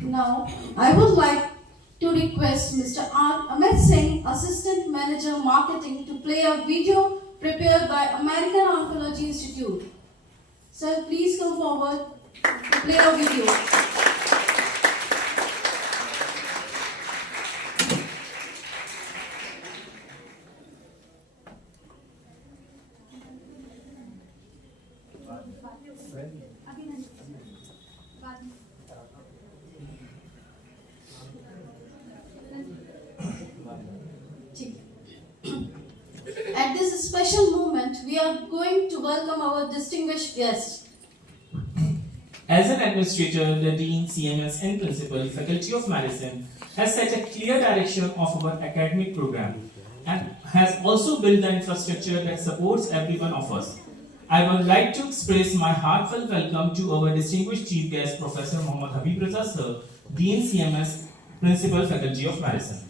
Now, I would like to request Mr. Amit Singh, Assistant Manager Marketing, to play a video prepared by American Oncology Institute. Sir, please come forward to play a video. At this special moment, we are going to welcome our distinguished guest. As an administrator, the Dean, CMS, and Principal, Faculty of Medicine, has set a clear direction of our academic program and has also built the infrastructure that supports every one of us. I would like to express my heartfelt welcome to our distinguished chief guest, Professor Mohammad Habib Raza Sir, Dean, CMS, Principal, Faculty of Medicine.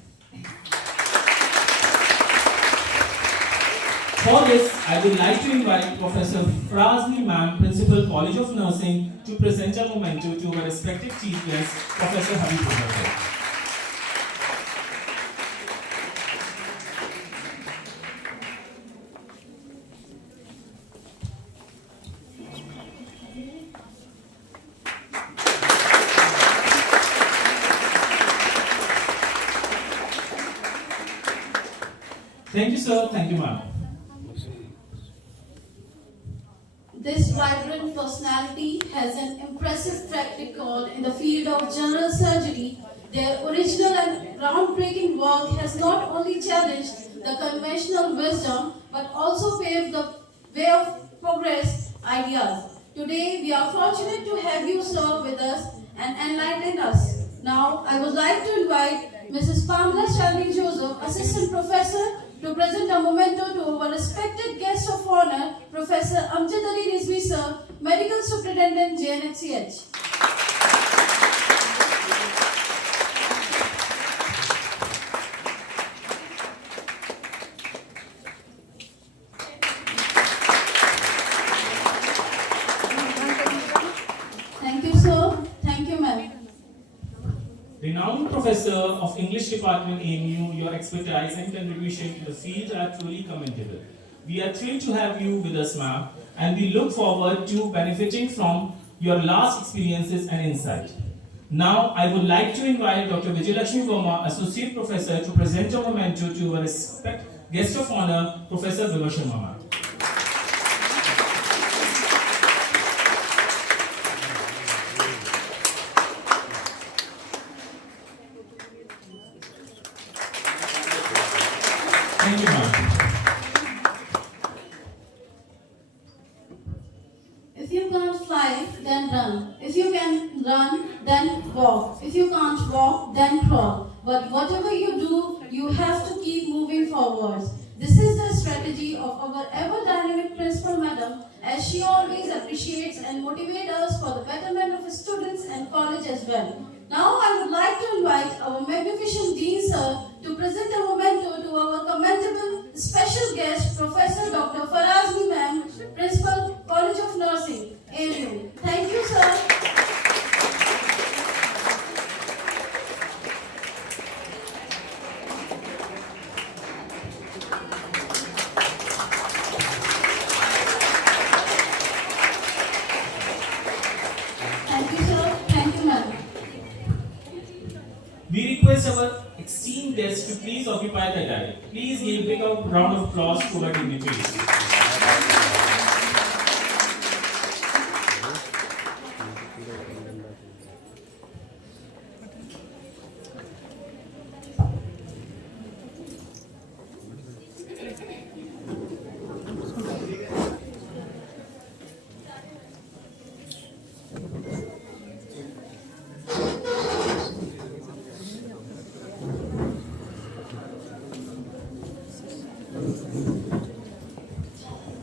For this, I would like to invite Professor Frazmi Ma'am, Principal, College of Nursing, to present a memento to our respected chief guest, Professor Habib Raza Sir. Thank you, sir. Thank you, ma'am. This vibrant personality has an impressive track record in the field of general surgery. Their original and groundbreaking work has not only challenged the conventional wisdom but also paved the way of progress ideas. Today, we are fortunate to have you, sir, with us and enlighten us. Now, I would like to invite Mrs. Pamela Shalini Joseph, Assistant Professor, to present a memento to our respected guest of honor, Professor Amjad Ali Rizvi Sir, Medical Superintendent, JNHCH. Thank you, sir. Thank you, ma'am. Renowned Professor of English Department, AMU, your expertise and contribution to the field are truly commendable. We are thrilled to have you with us, ma'am, and we look forward to benefiting from your last experiences and insight. Now, I would like to invite Dr. Vijayalakshmi Verma, Associate Professor, to present a memento to our respected guest of honor, Professor Vibha Sharma, ma'am. Thank you, ma'am. If you can't fly, then run. If you can run, then walk. If you can't walk, then crawl. But whatever you do, you have to keep moving forwards. This is the strategy of our ever-dynamic principal, madam, as she always appreciates and motivates us for the betterment of students and college as well. Now I would like to invite our magnificent Dean Sir to present a memento to our commendable special guest, Professor Dr. Farazmi Ma'am, Principal, College of Nursing, AMU. Thank you, sir. Thank you, sir. Thank you, ma'am. We request our esteemed guests to please occupy the dais. Please give a big round of applause to our dignitaries.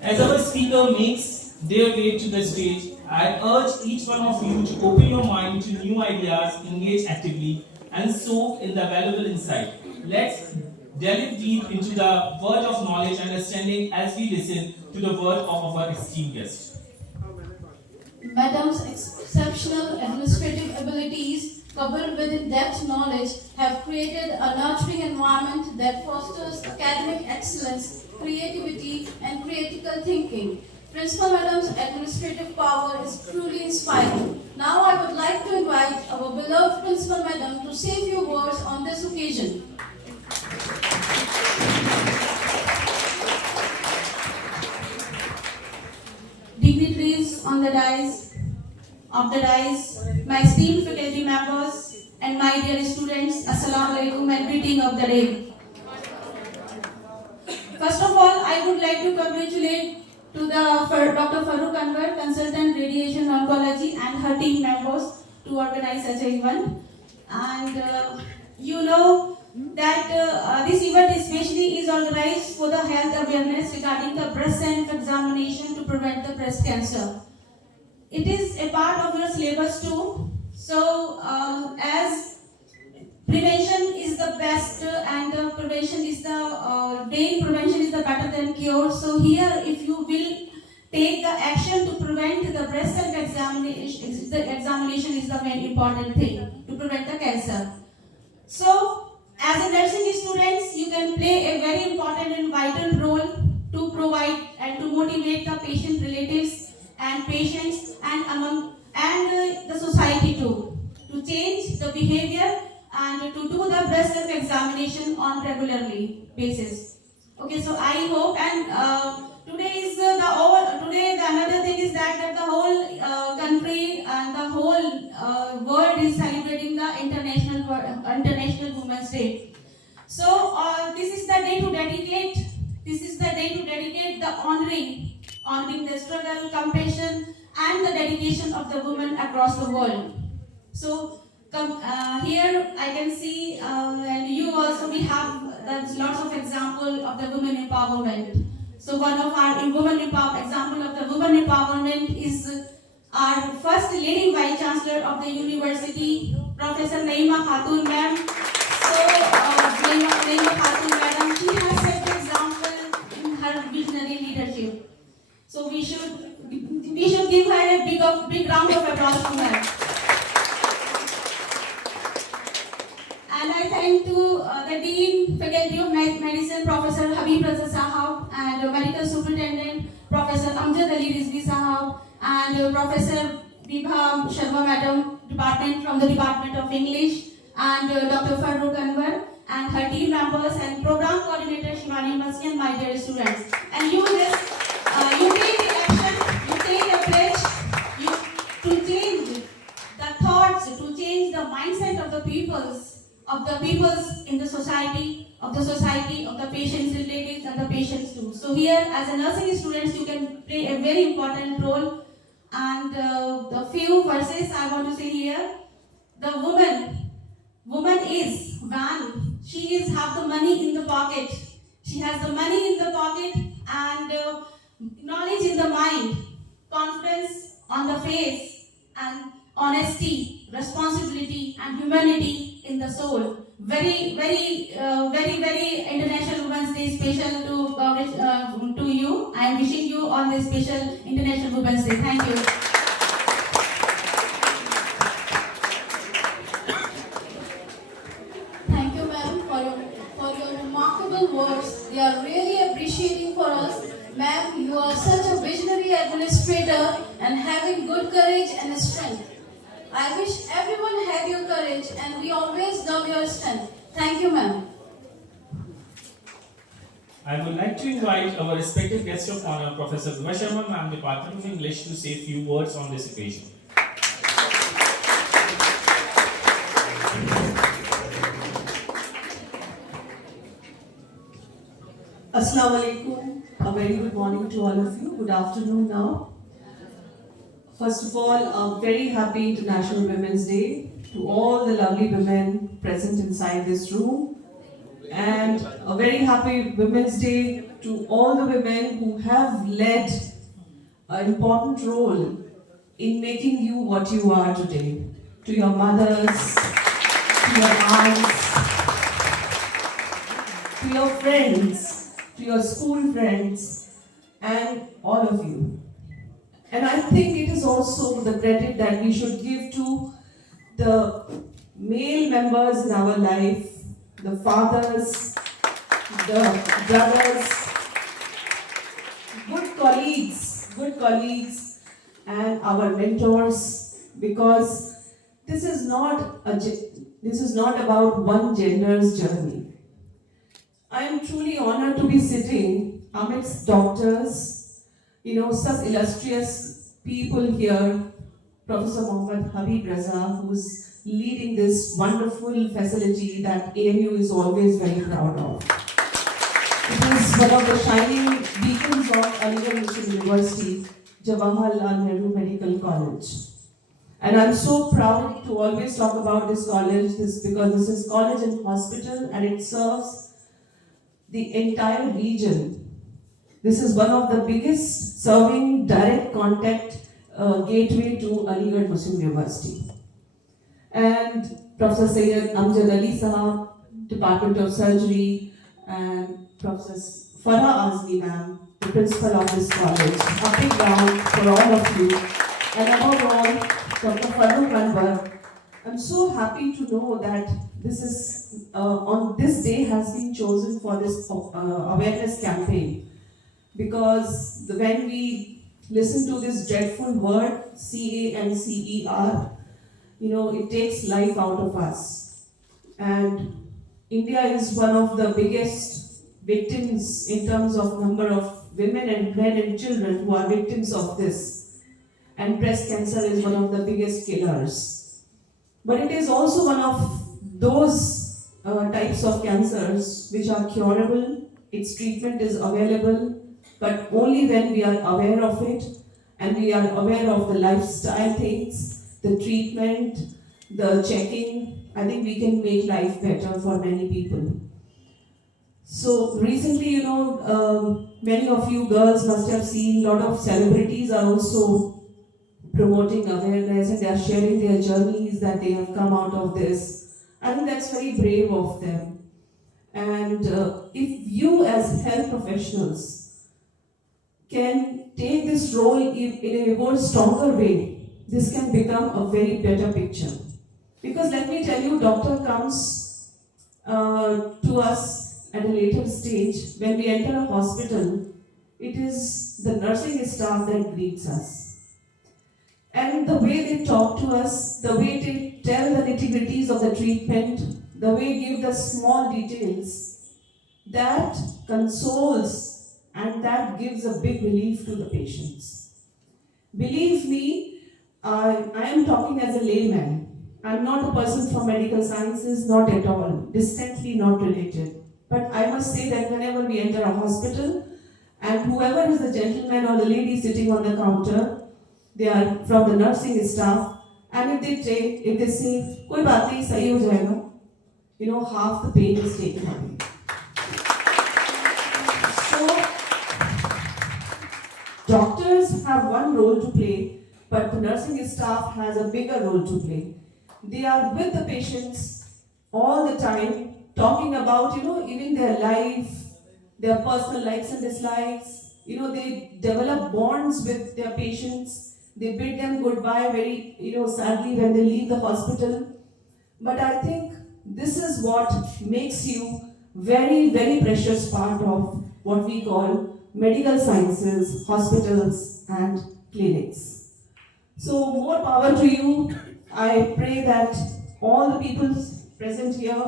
As our speaker makes their way to the stage, I urge each one of you to open your mind to new ideas, engage actively, and soak in the valuable insight. Let's delve deep into the word of knowledge and understanding as we listen to the word of our esteemed guest. Madam's exceptional administrative abilities, coupled with in-depth knowledge, have created a nurturing environment that fosters academic excellence, creativity, and critical thinking. Principal Madam's administrative power is truly inspiring. Now I would like to invite our beloved Principal Madam to say a few words on this occasion. Dignitaries on the dais, my esteemed faculty members, and my dear students, Assalamu alaikum and greeting of the day. First of all, I would like to congratulate to Dr. Farooq Anwar, consultant radiation oncology, and her team members to organize such an event. And you know that this event especially is organized for the health awareness regarding the breast self-examination to prevent the breast cancer. It is a part of your syllabus too. So as prevention is the best and prevention is the prevention is the better than cure. So here, if you will take the action to prevent the breast self-examination, the examination is the main important thing to prevent the cancer. So as a nursing students, you can play a very important and vital role to provide and to motivate the patient relatives and patients and the society too, to change the behavior and to do the breast self-examination on regularly basis. Okay, so I hope and today the another thing is that the whole country and the whole world is celebrating the International Women's Day. So this is the day to dedicate. This is the day to dedicate the honoring the struggle, compassion, and the dedication of the women across the world. So here I can see, and you also we have lots of example of the women empowerment. So one of our example of the women empowerment is our first lady vice chancellor of the university, Professor Naima Khatun ma'am. So Naima Khatun madam, she has set the example in her visionary leadership. So we should give her a big round of applause to her. And I thank to the Dean, Faculty of Medicine, Professor Habib Raza Sahab, and Medical Superintendent, Professor Amjad Ali Rizvi Sahab, and Professor Vibha Sharma Madam, from the Department of English, and Dr. Farooq Anwar, and her team members, and Program Coordinator Shivani Masi, and my dear students. And you take the action, you take the pledge, to change the thoughts, to change the mindset of the peoples in the society, of the patients' relatives and the patients too. So here, as a nursing students, you can play a very important role. And the few verses I want to say here: the woman is one. She have the money in the pocket. She has the money in the pocket and knowledge in the mind, confidence on the face, and honesty, responsibility, and humanity in the soul. Very International Women's Day special to you. I am wishing you on this special International Women's Day. Thank you. Thank you, ma'am, for your remarkable words. They are really appreciating for us. Ma'am, you are such a visionary administrator and having good courage and strength. I wish everyone had your courage and we always love your strength. Thank you, ma'am. I would like to invite our respected guest of honor, Professor Vibha Sharma ma'am, Department of English, to say a few words on this occasion. Assalamu alaikum. A very good morning to all of you. Good afternoon now. First of all, a very happy International Women's Day to all the lovely women present inside this room. And a very happy Women's Day to all the women who have led an important role in making you what you are today. To your mothers, to your aunts, to your friends, to your school friends, and all of you. And I think it is also the credit that we should give to the male members in our life, the fathers, the brothers, good colleagues, and our mentors, because this is not about one gender's journey. I am truly honored to be sitting amidst doctors, such illustrious people here, Professor Mohammad Habib Raza, who's leading this wonderful facility that AMU is always very proud of. It is one of the shining beacons of Aligarh Muslim University, Jawaharlal Nehru Medical College. And I'm so proud to always talk about this college because this is college and hospital and it serves the entire region. This is one of the biggest serving direct contact gateway to Aligarh Muslim University. And Professor Sayyid Amjad Ali Sahab, Department of Surgery, and Professor Farah Azmi ma'am, the principal of this college. A big round for all of you. And above all, Dr. Farooq Anwar. I'm so happy to know that this is on this day has been chosen for this awareness campaign, because when we listen to this dreadful word CANCER, it takes life out of us. And India is one of the biggest victims in terms of number of women and men and children who are victims of this. And breast cancer is one of the biggest killers. But it is also one of those types of cancers which are curable, its treatment is available, but only when we are aware of it and we are aware of the lifestyle things, the treatment, the checking. I think we can make life better for many people. So recently, many of you girls must have seen a lot of celebrities are also promoting awareness and they are sharing their journeys that they have come out of this. I think that's very brave of them. And if you as health professionals can take this role in a more stronger way, this can become a very better picture. Because let me tell you, doctor comes to us at a later stage. When we enter a hospital, it is the nursing staff that greets us. And the way they talk to us, the way they tell the nitty-gritties of the treatment, the way they give the small details, that consoles and that gives a big relief to the patients. Believe me, I am talking as a layman. I'm not a person from medical sciences, not at all, distantly not related. But I must say that whenever we enter a hospital, and whoever is the gentleman or the lady sitting on the counter, they are from the nursing staff, and if they say, "Koi baat nahi, sahi ho jayega," half the pain is taken away. So, doctors have one role to play, but the nursing staff has a bigger role to play. They are with the patients all the time, talking about, even their life, their personal likes and dislikes. They develop bonds with their patients. They bid them goodbye very, sadly when they leave the hospital. But I think this is what makes you very, very precious part of what we call medical sciences, hospitals and clinics. So more power to you. I pray that all the people present here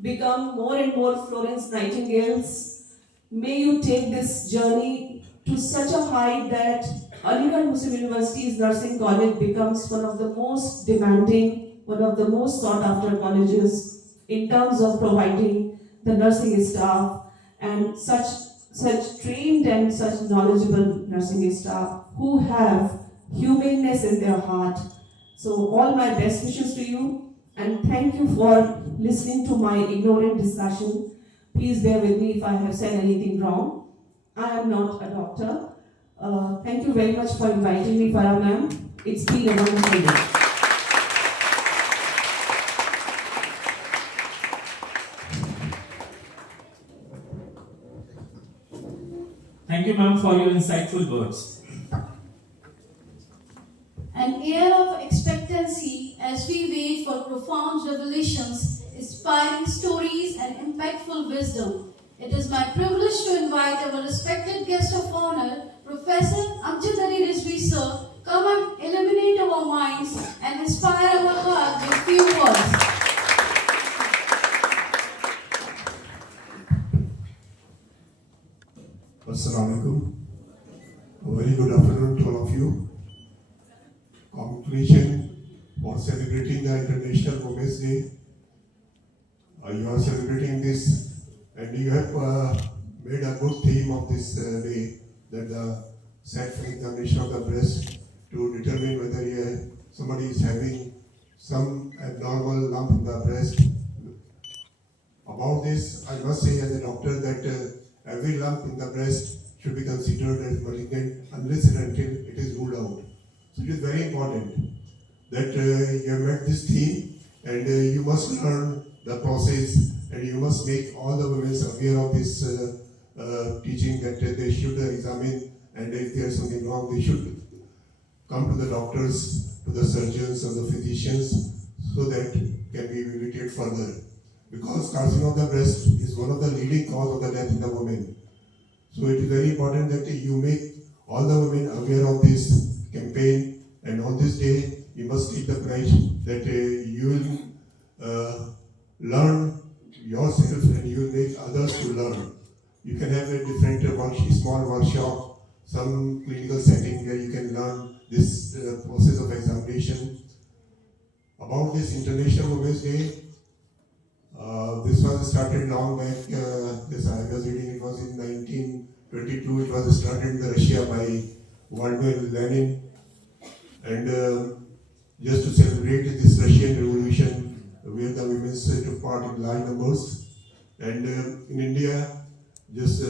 become more and more Florence Nightingales. May you take this journey to such a height that Aligarh Muslim University's nursing college becomes one of the most demanding, one of the most sought after colleges in terms of providing the nursing staff and such trained and such knowledgeable nursing staff who have humaneness in their heart. So all my best wishes to you and thank you for listening to my ignorant discussion. Please bear with me if I have said anything wrong. I am not a doctor. Thank you very much for inviting me, Farah ma'am. It's been a wonderful day. Thank you, ma'am, for your insightful words. stage for profound revelations, inspiring stories, and impactful wisdom. It is my privilege to invite our respected guest of honor, Professor Amjad Ali Rizvi sir, come and illuminate our minds and inspire our heart with few words. Assalamu alaikum. A very good afternoon to all of you. Congratulations for celebrating the International Women's Day. You are celebrating this, and you have made a good theme of this day, that the self-examination of the breast to determine whether somebody is having some abnormal lump in the breast. About this, I must say as a doctor that every lump in the breast should be considered as malignant unless and until it is ruled out. So it is very important that you have met this theme, and you must learn the process, and you must make all the women aware of this teaching, that they should examine, and if there is something wrong, they should come to the doctors, to the surgeons or the physicians, so that can be evaluated further. Because carcinoma of the breast is one of the leading cause of the death in the women. So it is very important that you make all the women aware of this campaign, and on this day you must take the pledge that you will learn yourself and you will make others to learn. You can have a different small workshop, some clinical setting where you can learn this process of examination. About this International Women's Day, this was started long back. This I was reading. It was in 1922. It was started in Russia by Vladimir Lenin, and just to celebrate this Russian Revolution, where the women took part in large numbers. And in India, just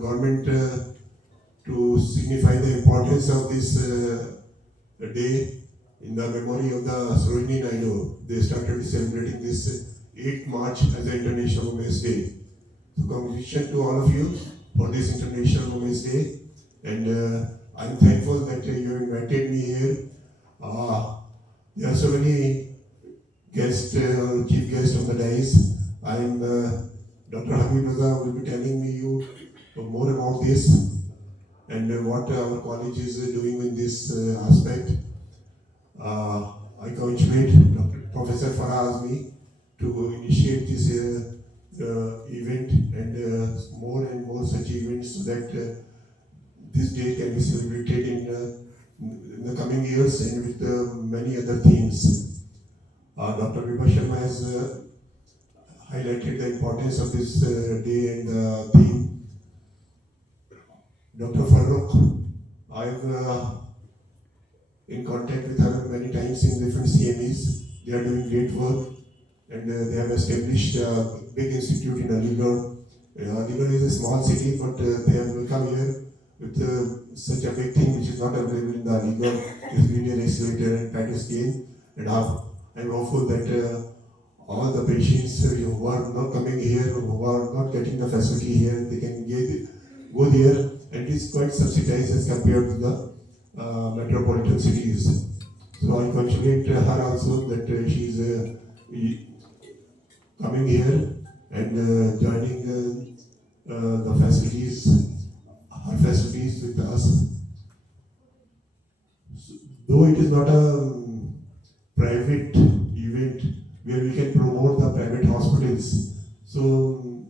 government to signify the importance of this day in the memory of the Sarojini Naidu, they started celebrating this 8th March as the International Women's Day. So congratulations to all of you for this International Women's Day, and I'm thankful that you invited me here. There are so many guests, chief guests on the dais. I'm Dr. Habib Raza will be telling me more about this and what our college is doing in this aspect. I congratulate Professor Farah Azmi to initiate this event, and more such events, so that this day can be celebrated in the coming years and with many other themes. Dr. Vibha Sharma has highlighted the importance of this day and the theme. Dr. Farooq, I've in contact with her many times in different CMEs. They are doing great work, and they have established a big institute in Aligarh. Aligarh is a small city, but they have come here with such a big thing which is not available in the Aligarh, is linear accelerator and Packer scale. And I'm hopeful that all the patients who are not coming here, who are not getting the facility here, they can go there, and it is quite subsidized as compared to the metropolitan cities. So I congratulate her also that she is coming here and joining the facilities, her facilities with us. So, though it is not a private event where we can promote the private hospitals, so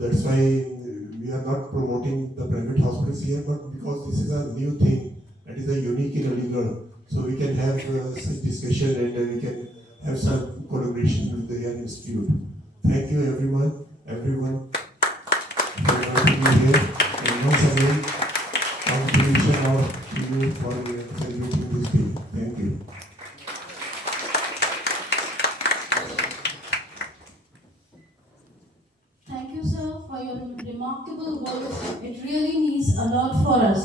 that's why we are not promoting the private hospitals here, but because this is a new thing and is a unique in Aligarh, so we can have such discussion, and we can have some collaboration with the Young Institute. Thank you everyone for inviting me here, and once again, congratulations all to you for celebrating this day. Thank you. Thank you, sir, for your remarkable words. It really means a lot for us.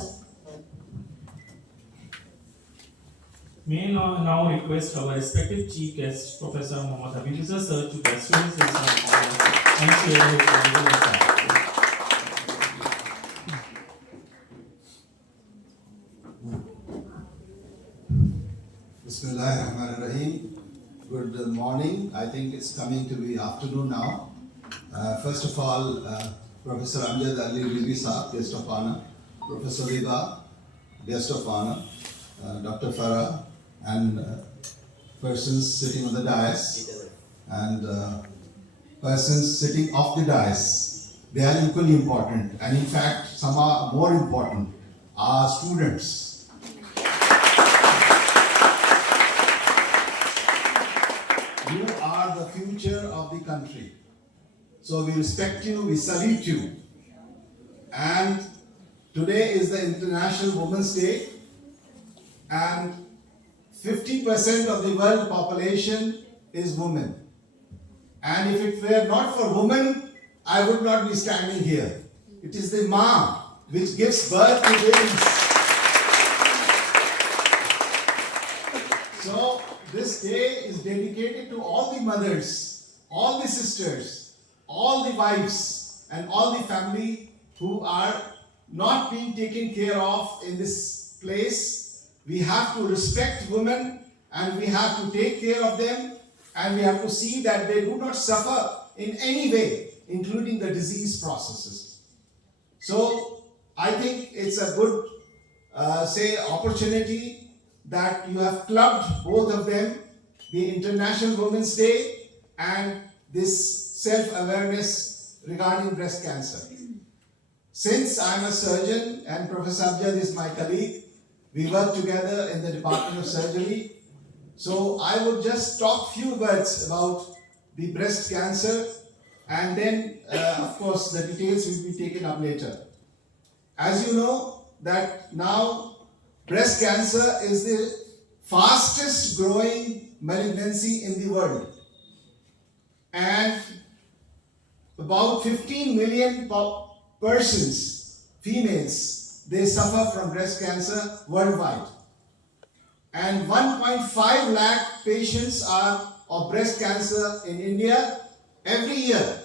May now request our respective chief guest, Professor Mohammad Habib Raza sir, to pasteurize himself and share his valuable insights. Bismillahirrahmanirrahim. Good morning. I think it's coming to be afternoon now. First of all, Professor Amjad Ali Ribi Saab, guest of honor, Professor Riba, guest of honor, Dr. Farah, and persons sitting on the dais, and persons sitting off the dais. They are equally important, and in fact, some are more important. Our students. You are the future of the country. So we respect you, we salute you. And today is the International Women's Day, and 50% of the world population is women. And if it were not for women, I would not be standing here. It is the mom which gives birth to babies. So this day is dedicated to all the mothers, all the sisters, all the wives, and all the family who are not being taken care of in this place. We have to respect women, and we have to take care of them, and we have to see that they do not suffer in any way, including the disease processes. So I think it's a good opportunity that you have clubbed both of them, the International Women's Day and this self-awareness regarding breast cancer. Since I'm a surgeon and Professor Amjad is my colleague, we work together in the Department of Surgery. So I would just talk few words about the breast cancer, and then of course the details will be taken up later. As you know that now breast cancer is the fastest growing malignancy in the world, and about 15 million persons, females, they suffer from breast cancer worldwide, and 1.5 lakh patients are of breast cancer in India every year,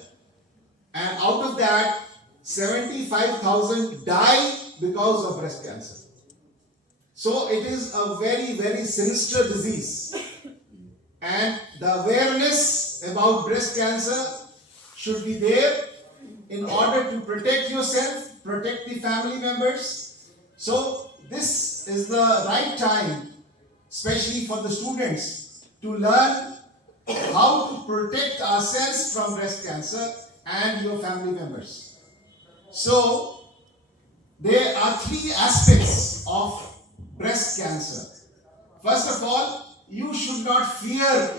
and out of that 75,000 die because of breast cancer. So it is a very, very sinister disease, and the awareness about breast cancer should be there in order to protect yourself, protect the family members. So this is the right time, especially for the students, to learn how to protect ourselves from breast cancer and your family members. So there are three aspects of breast cancer. First of all, you should not fear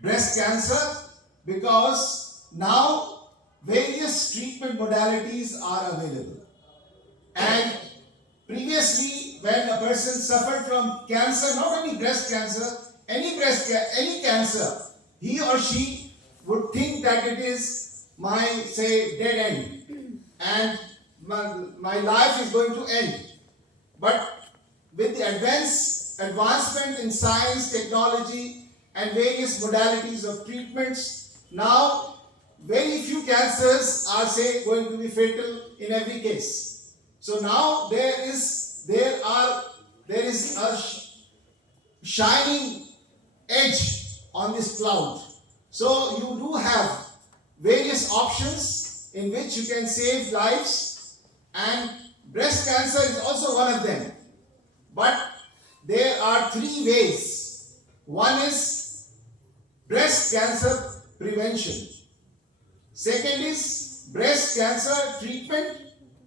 breast cancer, because now various treatment modalities are available. And previously, when a person suffered from cancer, not only breast cancer, any cancer, he or she would think that it is my, say, dead end, and my life is going to end. But with the advancement in science, technology, and various modalities of treatments, now very few cancers are, say, going to be fatal in every case. So now there is a shining edge on this cloud. So you do have various options in which you can save lives, and breast cancer is also one of them. But there are three ways. One is breast cancer prevention. Second is breast cancer treatment.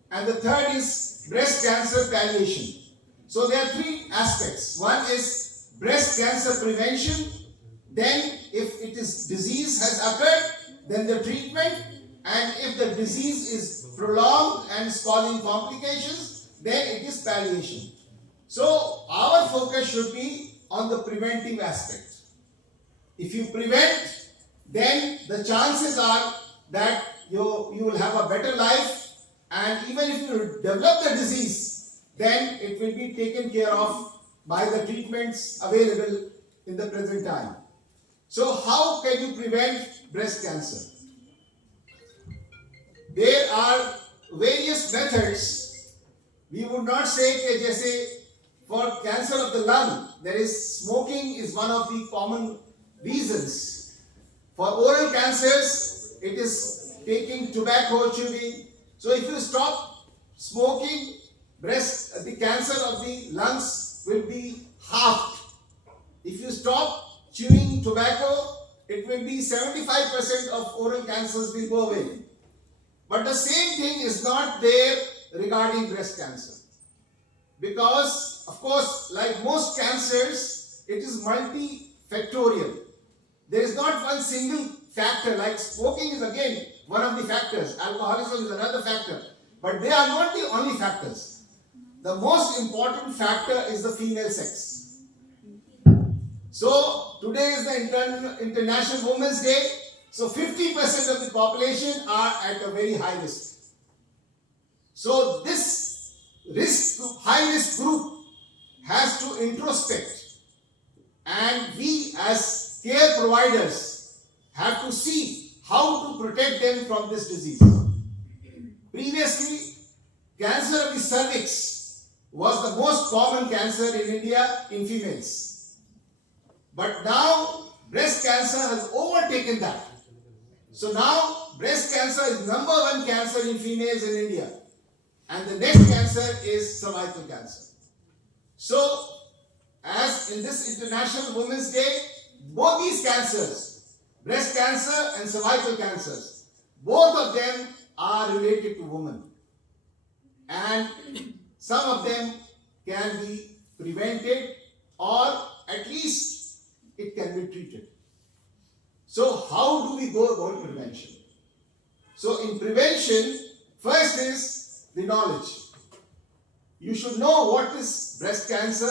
And the third is breast cancer palliation. So there are three aspects. One is breast cancer prevention. Then if disease has occurred, then the treatment. And if the disease is prolonged and is causing complications, then it is palliation. So our focus should be on the preventive aspect. If you prevent, then the chances are that you will have a better life, and even if you develop the disease, then it will be taken care of by the treatments available in the present time. So how can you prevent breast cancer? There are various methods. We would not say that for cancer of the lung, there is smoking is one of the common reasons. For oral cancers, it is taking tobacco, chewing. So if you stop smoking, the cancer of the lungs will be halved. If you stop chewing tobacco, it will be 75% of oral cancers will go away. But the same thing is not there regarding breast cancer. Because, of course, like most cancers, it is multifactorial. There is not one single factor, like smoking is again one of the factors, alcoholism is another factor. But they are not the only factors. The most important factor is the female sex. So, today is the International Women's Day. So, 50% of the population are at a very high risk. So, this high risk group has to introspect, and we as care providers have to see how to protect them from this disease. Previously, cancer of the cervix was the most common cancer in India in females. But now, breast cancer has overtaken that. So now, breast cancer is number one cancer in females in India. And the next cancer is cervical cancer. So, as in this International Women's Day, both these cancers, breast cancer and cervical cancers, both of them are related to women. And some of them can be prevented, or at least it can be treated. So how do we go about prevention? So in prevention, first is the knowledge. You should know what is breast cancer,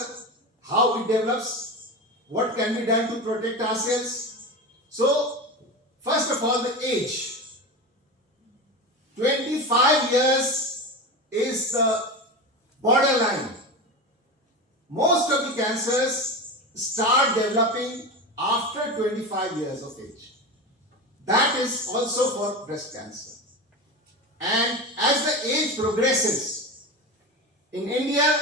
how it develops, what can be done to protect ourselves. So first of all, the age. 25 years is the borderline. Most of the cancers start developing after 25 years of age. That is also for breast cancer. And as the age progresses, in India,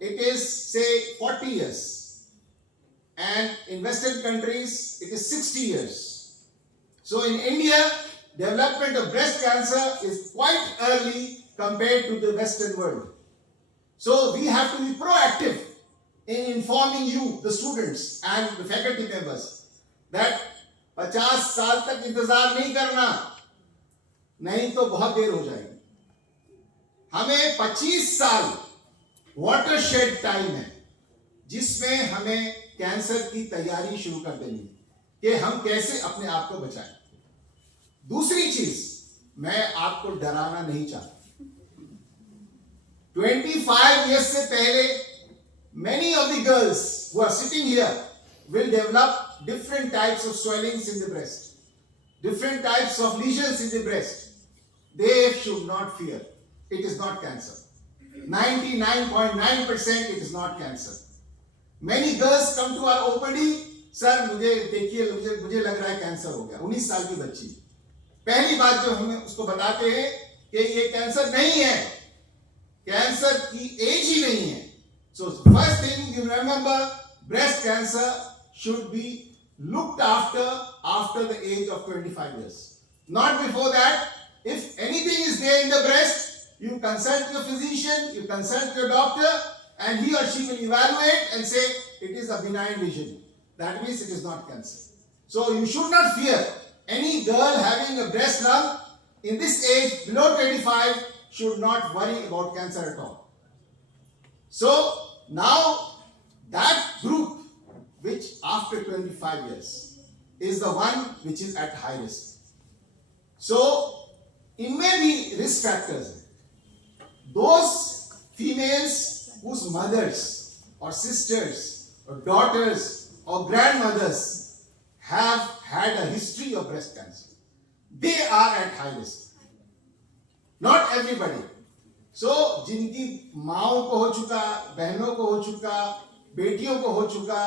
it is say 40 years. And in Western countries, it is 60 years. So in India, development of breast cancer is quite early compared to the Western world. So we have to be proactive in informing you, the students and the faculty members, that 50 साल तक इंतजार नहीं करना, नहीं तो बहुत देर हो जाएगी. हमें 25 साल वाटरशेड टाइम है, जिसमें हमें कैंसर की तैयारी शुरू कर देनी है कि हम कैसे अपने आप को बचाएं. दूसरी चीज, मैं आपको डराना नहीं चाहता. 25 years से पहले many of the girls who are sitting here will develop different types of swellings in the breast, different types of lesions in the breast. They should not fear. It is not cancer. 99.9% it is not cancer. Many girls come to our OPD, sir मुझे देखिए मुझे लग रहा है cancer हो गया. 19 साल की बच्ची. पहली बात जो हमें उसको बताते हैं कि ये कैंसर नहीं है, कैंसर की एज ही नहीं है. So first thing you remember, breast cancer should be looked after the age of 25 years. Not before that. If anything is there in the breast, you consult your physician, you consult your doctor, and he or she will evaluate and say it is a benign lesion. That means it is not cancer. So you should not fear. Any girl having a breast lump in this age below 25 should not worry about cancer at all. So now that group which after 25 years is the one which is at high risk. So इनमें भी risk factors. Those females whose mothers or sisters or daughters or grandmothers have had a history of breast cancer, they are at high risk. Not everybody. So जिनकी माओं को हो चुका, बहनों को हो चुका, बेटियों को हो चुका,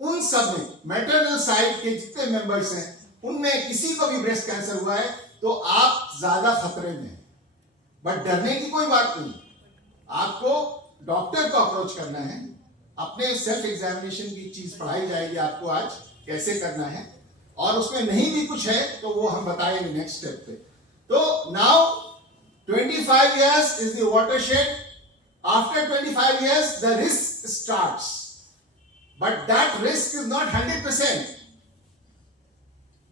उन सब में मैटरनल साइड के जितने मेंबर्स हैं, उनमें किसी को भी ब्रेस्ट कैंसर हुआ है तो आप ज्यादा खतरे में हैं. बट डरने की कोई बात नहीं. आपको डॉक्टर को अप्रोच करना है. अपने सेल्फ एग्जामिनेशन की चीज पढ़ाई जाएगी आपको आज. कैसे करना है, और उसमें नहीं भी कुछ है तो वो हम बताएंगे नेक्स्ट स्टेप पे। तो now 25 years is the watershed. After 25 years the risk starts, but that risk is not 100%.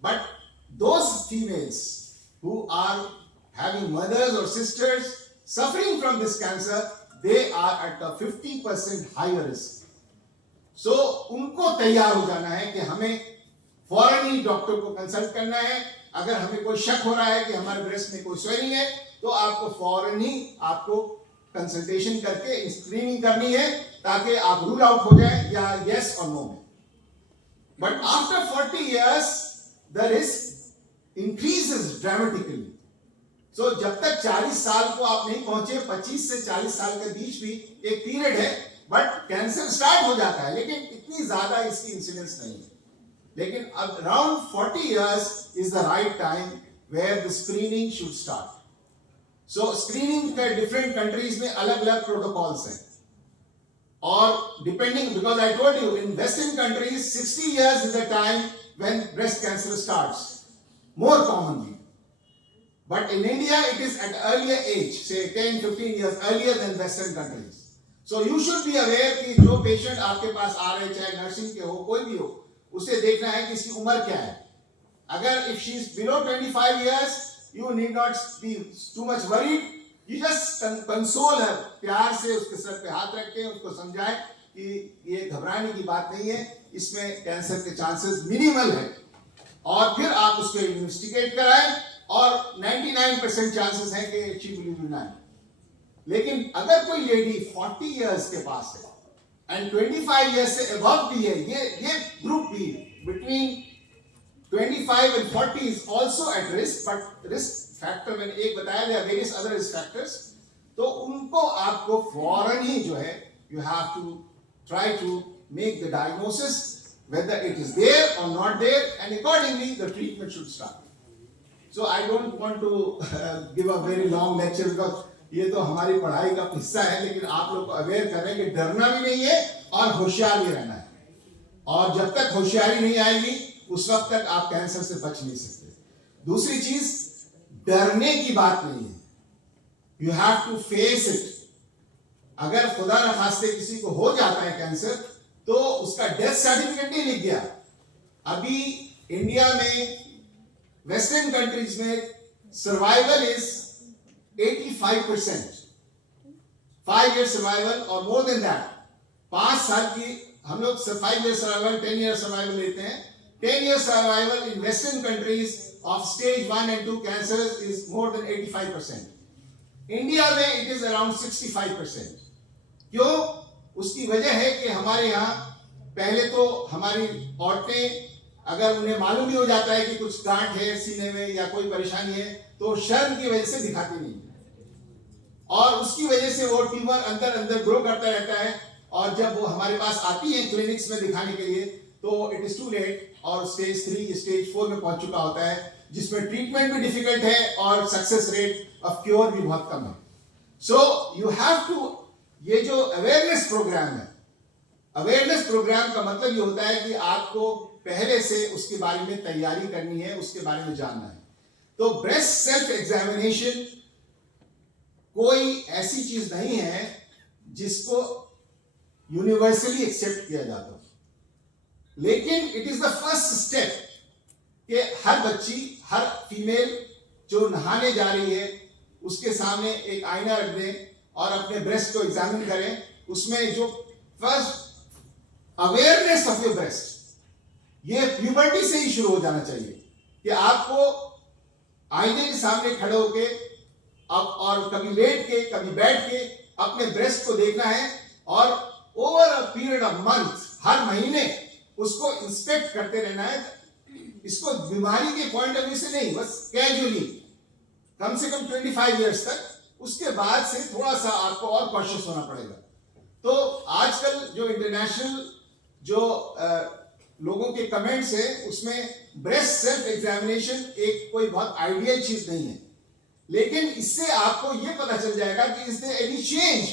But those females who are having mothers or sisters suffering from this cancer, they are at a 50% higher risk. So उनको तैयार हो जाना है कि हमें फौरन ही doctor को consult करना है। अगर हमें कोई शक हो रहा है कि हमारे ब्रेस्ट में कोई स्वेलिंग है तो आपको फौरन ही आपको कंसल्टेशन करके स्क्रीनिंग करनी है ताकि आप रूल आउट हो जाए या यस और नो में। But after 40 years the risk increases dramatically. So जब तक 40 साल को आप नहीं पहुंचे, 25 से 40 साल के बीच भी एक पीरियड है, बट कैंसर स्टार्ट हो जाता है लेकिन इतनी ज्यादा इसकी इंसिडेंस नहीं है। लेकिन अब around 40 years is the right time where the screening should start. So screening के different countries में अलग अलग protocols हैं, और depending, because I told you in Western countries 60 years is the time when breast cancer starts more commonly, but in India it is at earlier age, say 10-15 years earlier than Western countries. So you should be aware कि जो patient आपके पास आ रहे, चाहे nursing के हो कोई भी हो, उसे देखना है कि इसकी उम्र क्या है। अगर if she is below 25 years, you need not be too much worried. You just console her, प्यार से उसके सर पे हाथ रख के उसको समझाएं कि ये घबराने की बात नहीं है, इसमें कैंसर के चांसेस मिनिमल है, और फिर आप उसको इन्वेस्टिगेट कराएं और 99% चांसेस हैं कि शी विल बी नाइन। लेकिन अगर कोई लेडी 40 इयर्स के पास है एंड 25 इयर्स से अबव भी है, ये ग्रुप भी between 25 and 40 is also at risk, but risk factor मैंने एक बताया, there are various other risk factors, तो उनको आपको फौरन ही जो है you have to try to make the diagnosis whether it is there or not there, and accordingly the treatment should start. So I don't want to give a very long lecture because ये तो हमारी पढ़ाई का हिस्सा है, लेकिन आप लोग को अवेयर कर रहे हैं कि डरना भी नहीं है और होशियार भी रहना है, और जब तक होशियारी नहीं आएगी उस वक्त तक आप कैंसर से बच नहीं सकते। दूसरी चीज, डरने की बात नहीं है, you have to face it. अगर खुदा न खास्ते किसी को हो जाता है कैंसर तो उसका डेथ सर्टिफिकेट नहीं लिख गया। अभी इंडिया में, वेस्टर्न कंट्रीज में सर्वाइवल इज 85%, 5 year survival और more than that, 5 साल की हम लोग 5 year survival, 10 year survival लेते हैं। 10 year survival in Western countries of stage 1 and 2 cancers is more than 85%. India में it is around 65%. क्यों? उसकी वजह है कि हमारे यहाँ पहले तो हमारी औरतें, अगर उन्हें मालूम भी हो जाता है कि कुछ गांठ है सीने में या कोई परेशानी है, तो शर्म की वजह से दिखाती नहीं, और उसकी वजह से वो ट्यूमर अंदर अंदर ग्रो करता रहता है, और जब वो हमारे पास आती है क्लिनिक्स में दिखाने के लिए तो इट इज टू लेट, और स्टेज 3 स्टेज 4 में पहुंच चुका होता है, जिसमें ट्रीटमेंट भी डिफिकल्ट है और सक्सेस रेट ऑफ क्योर भी बहुत कम है। सो यू हैव टू, ये जो अवेयरनेस प्रोग्राम है, अवेयरनेस प्रोग्राम का मतलब ये होता है कि आपको पहले से उसके बारे में तैयारी करनी है, उसके बारे में जानना है। तो ब्रेस्ट सेल्फ एग्जामिनेशन कोई ऐसी चीज नहीं है जिसको यूनिवर्सली एक्सेप्ट किया जाता हो, लेकिन it is the first step कि हर बच्ची, हर फीमेल जो नहाने जा रही है उसके सामने एक आईना रख दें और अपने ब्रेस्ट को एग्जामिन करें। उसमें जो first awareness of your breast, ये प्यूबर्टी से ही शुरू हो जाना चाहिए कि आपको आईने के सामने खड़े होके अब, और कभी लेट के कभी बैठ के अपने ब्रेस्ट को देखना है, और over a period of month, हर महीने उसको इंस्पेक्ट करते रहना है। इसको बीमारी के पॉइंट ऑफ व्यू से नहीं, बस कैजुअली, कम से कम 25 इयर्स तक। उसके बाद से थोड़ा सा आपको और कॉशियस होना पड़ेगा। तो आजकल जो इंटरनेशनल जो लोगों के कमेंट्स है, उसमें ब्रेस्ट सेल्फ एग्जामिनेशन एक कोई बहुत आइडियल चीज नहीं है, लेकिन इससे आपको ये पता चल जाएगा कि is there any change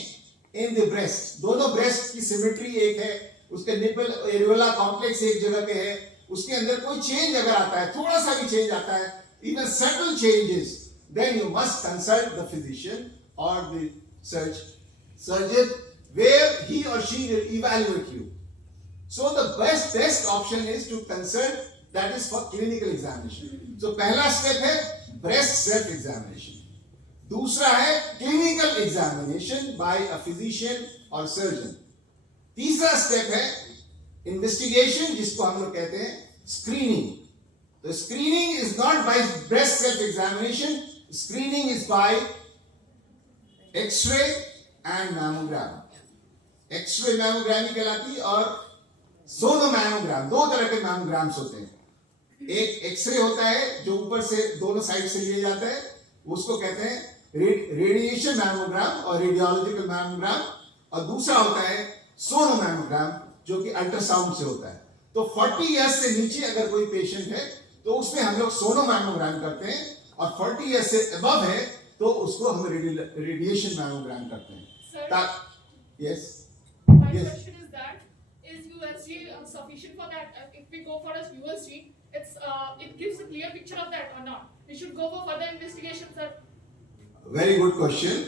in the breast. दोनों ब्रेस्ट की सिमेट्री एक है, उसके निपल एरियोला कॉम्प्लेक्स एक जगह पे है, उसके अंदर कोई चेंज अगर आता है, थोड़ा सा भी चेंज आता है, even subtle changes, then you must consult the physician or the surgeon where he or she will evaluate you. So the best option is to consult, that is for clinical examination. So पहला step है breast self examination. दूसरा है clinical examination by a physician or surgeon. तीसरा step है investigation, जिसको हम लोग कहते हैं screening. The screening is not by breast self examination, screening is by X-ray and mammogram. X-ray mammogram कहलाती है और सोनोमैमोग्राम, दो तरह के मैमोग्राम्स होते हैं. एक एक्सरे होता है जो ऊपर से दोनों साइड से लिया जाता है, उसको कहते हैं रेडिएशन मैमोग्राम और रेडियोलॉजिकल मैमोग्राम, और दूसरा होता है सोनोमैमोग्राम जो कि अल्ट्रासाउंड से होता है. तो 40 इयर्स से नीचे अगर कोई पेशेंट है तो उसमें हम लोग सोनोमैमोग्राम करते हैं, और 40 इयर्स से अबव है तो उसको हम रेडिएशन मैमोग्राम करते हैं. Yes My Yes. question is that is USG sufficient for that? If we go for a USG, it gives a clear picture of that or not? We should go for further investigations, sir. Very good question.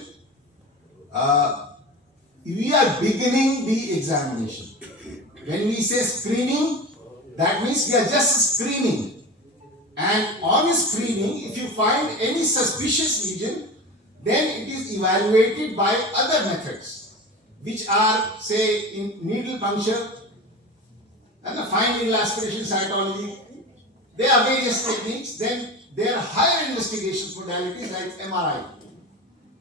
We are beginning the examination. When we say screening, that means we are just screening. And on screening, if you find any suspicious lesion, then it is evaluated by other methods, which are, say, in needle puncture and the fine needle aspiration cytology. There are various techniques. Then there are higher investigation modalities like MRI.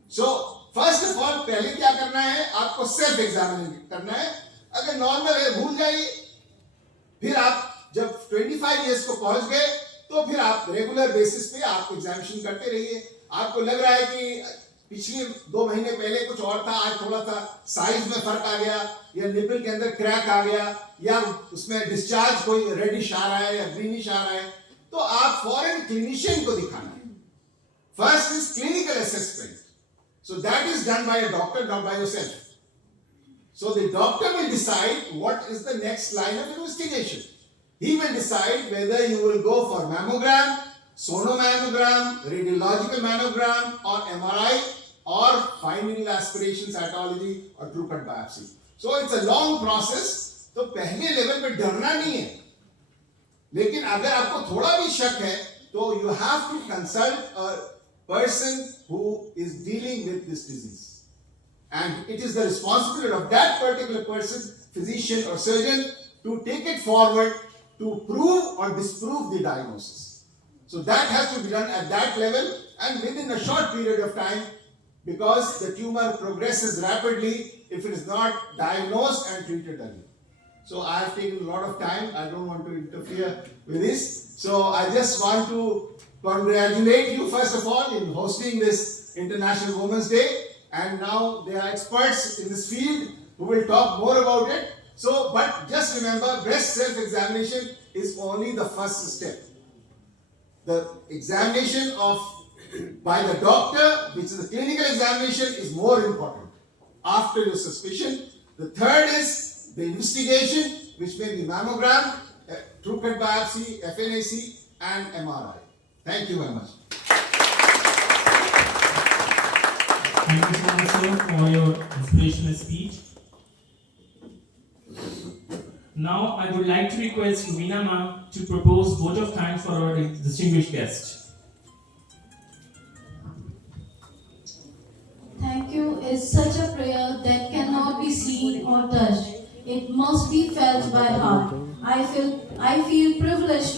So, first of all, पहले क्या करना है? आपको self examine करना है. अगर normal है भूल जाइए. फिर आप जब 25 इयर्स को पहुंच गए तो फिर आप रेगुलर बेसिस पे आप एग्जामिनेशन करते रहिए. आपको लग रहा है कि पिछले 2 महीने पहले कुछ और था, आज थोड़ा सा साइज में फर्क आ गया, या निपल के अंदर क्रैक आ गया, या उसमें डिस्चार्ज कोई रेडिश आ रहा है या ग्रीनिश आ रहा है, तो आप फॉरेन क्लिनिशियन को दिखाना है. First is clinical assessment. So that is done by a doctor, not by yourself. So the doctor will decide what is the next line of investigation. He will decide whether you will go for mammogram, sonomammogram, radiological mammogram, or MRI, or fine needle aspiration cytology, or true cut biopsy. So it's a long process. तो पहले level पे डरना नहीं है, लेकिन अगर आपको थोड़ा भी शक है तो you have to consult a person who is dealing with this disease, and it is the responsibility of that particular person, physician or surgeon, to take it forward to prove or disprove the diagnosis. So that has to be done at that level and within a short period of time, because the tumor progresses rapidly if it is not diagnosed and treated early. So I have taken a lot of time. I don't want to interfere with this. So I just want to congratulate you first of all in hosting this International Women's Day, and now there are experts in this field who will talk more about it. So, but just remember, breast self-examination is only the first step. The examination by the doctor, which is the clinical examination, is more important after your suspicion. The third is the investigation, which may be mammogram, true cut biopsy, FNAC, and MRI. Thank you very much. Thank you so much, sir, for your inspirational speech. Now, I would like to request Rubina ma'am to propose vote of thanks for our distinguished guest. Thank you is such a prayer that cannot be seen or touched. It must be felt by heart. I feel privileged